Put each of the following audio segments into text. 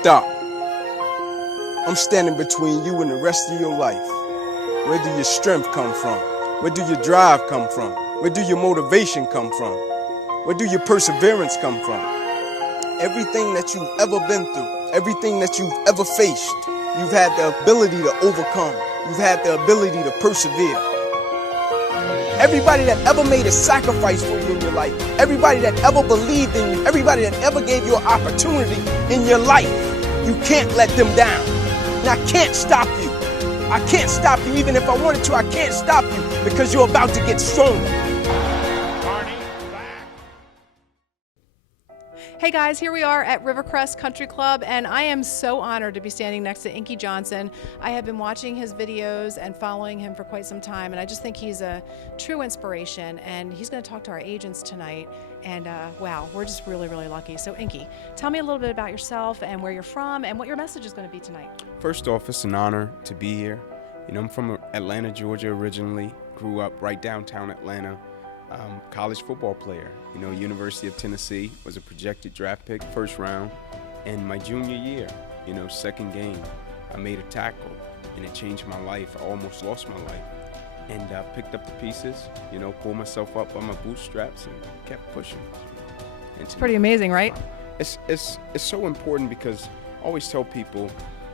stop. I'm standing between you and the rest of your life. Where do your strength come from? Where do your drive come from? Where do your motivation come from? Where do your perseverance come from? Everything that you've ever been through, everything that you've ever faced, you've had the ability to overcome. You've had the ability to persevere. Everybody that ever made a sacrifice for you in your life, everybody that ever believed in you, everybody that ever gave you an opportunity in your life, you can't let them down. And I can't stop you. I can't stop you. Even if I wanted to, I can't stop you because you're about to get stronger. Hey guys, here we are at Rivercrest Country Club, and I am so honored to be standing next to Inky Johnson. I have been watching his videos and following him for quite some time, and I just think he's a true inspiration, and he's going to talk to our agents tonight, and wow, we're just really, really lucky. So Inky, tell me a little bit about yourself and where you're from and what your message is going to be tonight. First off, it's an honor to be here. You know, I'm from Atlanta, Georgia originally, grew up right downtown Atlanta. College football player, you know, University of Tennessee, was a projected draft pick, first round. And my junior year, you know, second game, I made a tackle and it changed my life. I almost lost my life. And picked up the pieces, you know, pulled myself up by my bootstraps and kept pushing. It's pretty amazing, right? It's so important because I always tell people,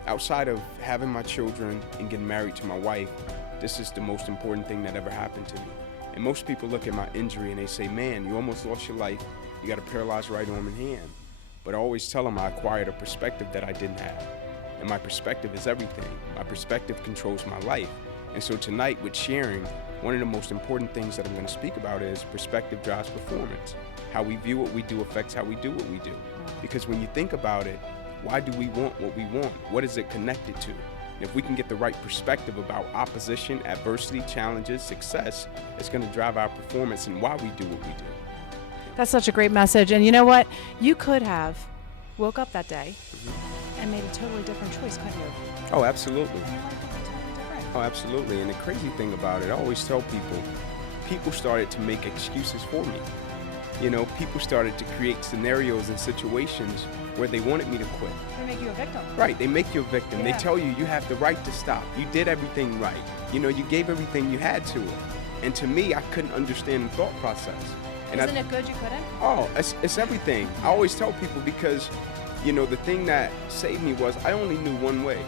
outside of having my children and getting married to my wife, this is the most important thing that ever happened to me. And most people look at my injury and they say, man, you almost lost your life. You got a paralyzed right arm and hand. But I always tell them I acquired a perspective that I didn't have. And my perspective is everything. My perspective controls my life. And so tonight with sharing, one of the most important things that I'm going to speak about is perspective drives performance. How we view what we do affects how we do what we do. Because when you think about it, why do we want what we want? What is it connected to? If we can get the right perspective about opposition, adversity, challenges, success, it's going to drive our performance and why we do what we do. That's such a great message. And you know what? You could have woke up that day and made a totally different choice, couldn't you? Oh, absolutely. Oh, absolutely. And the crazy thing about it, I always tell people started to make excuses for me. You know, people started to create scenarios and situations where they wanted me to quit. They make you a victim. Right, they make you a victim. Yeah. They tell you you have the right to stop. You did everything right. You know, you gave everything you had to it. And to me, I couldn't understand the thought process. And Isn't it good you couldn't? Oh, it's everything. I always tell people because, you know, the thing that saved me was I only knew one way.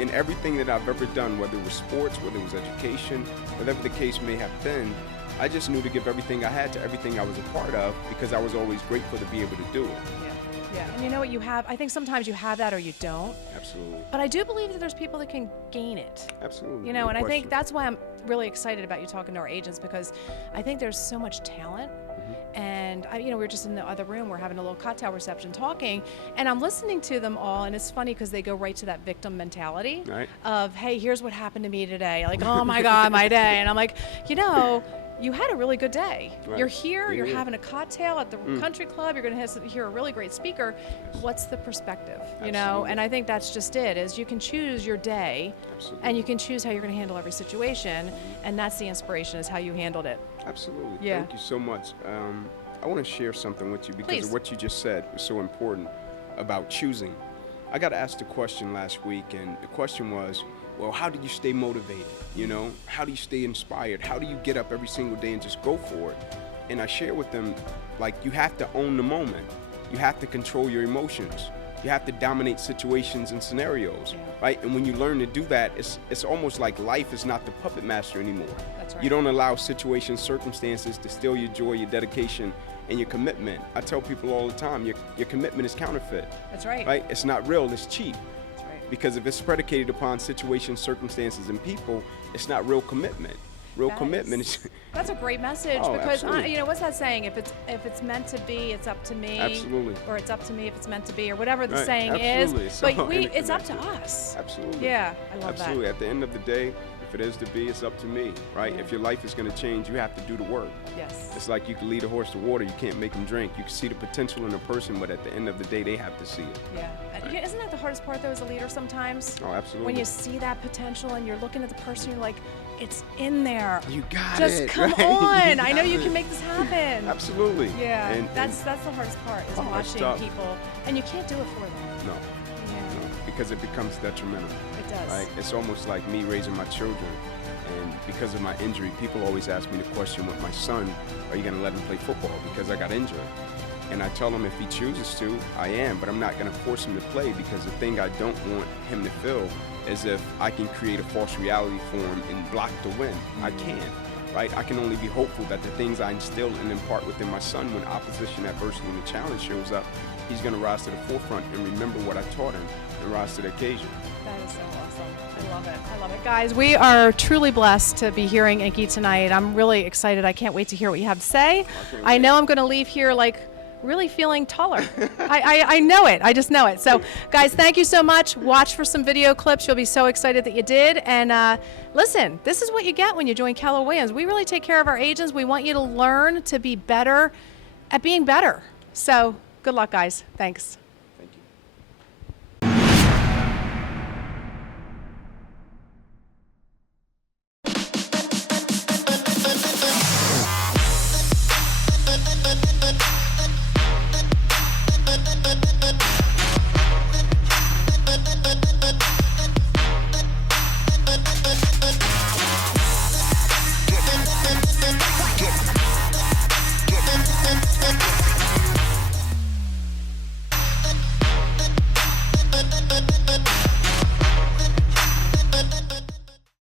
In everything that I've ever done, whether it was sports, whether it was education, whatever the case may have been, I just knew to give everything I had to everything I was a part of because I was always grateful to be able to do it. Yeah, and you know what you have? I think sometimes you have that or you don't. Absolutely. But I do believe that there's people that can gain it. Absolutely. You know, No and I think question. that's why I'm really excited about you talking to our agents because I think there's so much talent. And you know, we were just in the other room, we're having a little cocktail reception talking, and I'm listening to them all, and it's funny because they go right to that victim mentality of, hey, here's what happened to me today. Like, oh my God, my day. And I'm like, you know, you had a really good day. Right. You're here, you're Yeah. having a cocktail at the country club, you're going to hear a really great speaker. What's the perspective, you know? And I think that's just it, is you can choose your day and you can choose how you're going to handle every situation, and that's the inspiration, is how you handled it. Absolutely. Yeah. Thank you so much. I want to share something with you because Please. of what you just said was so important about choosing. I got asked a question last week, and the question was, well, how do you stay motivated? You know, how do you stay inspired? How do you get up every single day and just go for it? And I share with them, like, you have to own the moment. You have to control your emotions. You have to dominate situations and scenarios, right? And when you learn to do that, it's almost like life is not the puppet master anymore. That's right. You don't allow situations, circumstances to steal your joy, your dedication, and your commitment. I tell people all the time, your commitment is counterfeit. That's right. Right? It's not real, it's cheap. That's right. Because if it's predicated upon situations, circumstances, and people, it's not real commitment. Real commitment is That's a great message because you know, what's that saying? If it's meant to be, it's up to me. Absolutely. Or it's up to me if it's meant to be, or whatever the Right, saying absolutely. is. So But it's up to interconnected. us. Absolutely. Yeah, I love Absolutely. that. At the end of the day, if it is to be, it's up to me, right? Yeah. If your life is going to change, you have to do the work. Yes. It's like you can lead a horse to water, you can't make him drink. You can see the potential in a person, but at the end of the day, they have to see it. Yeah. And isn't that the hardest part though, as a leader sometimes? Oh, absolutely. When you see that potential and you're looking at the person, you're like, it's in there. You got Just it. come right? on. You I know got you it. can make this happen. Absolutely. Yeah. And that's the hardest part, is it's watching tough. people, and you can't do it for them. No. Yeah. because it becomes detrimental. It does. Right? It's almost like me raising my children, and because of my injury, people always ask me the question with my son, are you going to let him play football because I got injured? And I tell him if he chooses to, I am, but I'm not going to force him to play, because the thing I don't want him to feel is if I can create a false reality for him and block the win. I can't. Right? I can only be hopeful that the things I instill and impart within my son, when opposition, adversity, and the challenge shows up, he's going to rise to the forefront and remember what I taught him and rise to the occasion. That is so awesome. I love it. I love it. Guys, we are truly blessed to be hearing Inky tonight. I'm really excited. I can't wait to hear what you have to say. I know I'm going to leave here like really feeling taller. I know it. I just know it. So, guys, thank you so much. Watch for some video clips. You'll be so excited that you did. And listen, this is what you get when you join Keller Williams. We really take care of our agents. We want you to learn to be better at being better. So, good luck, guys. Thanks.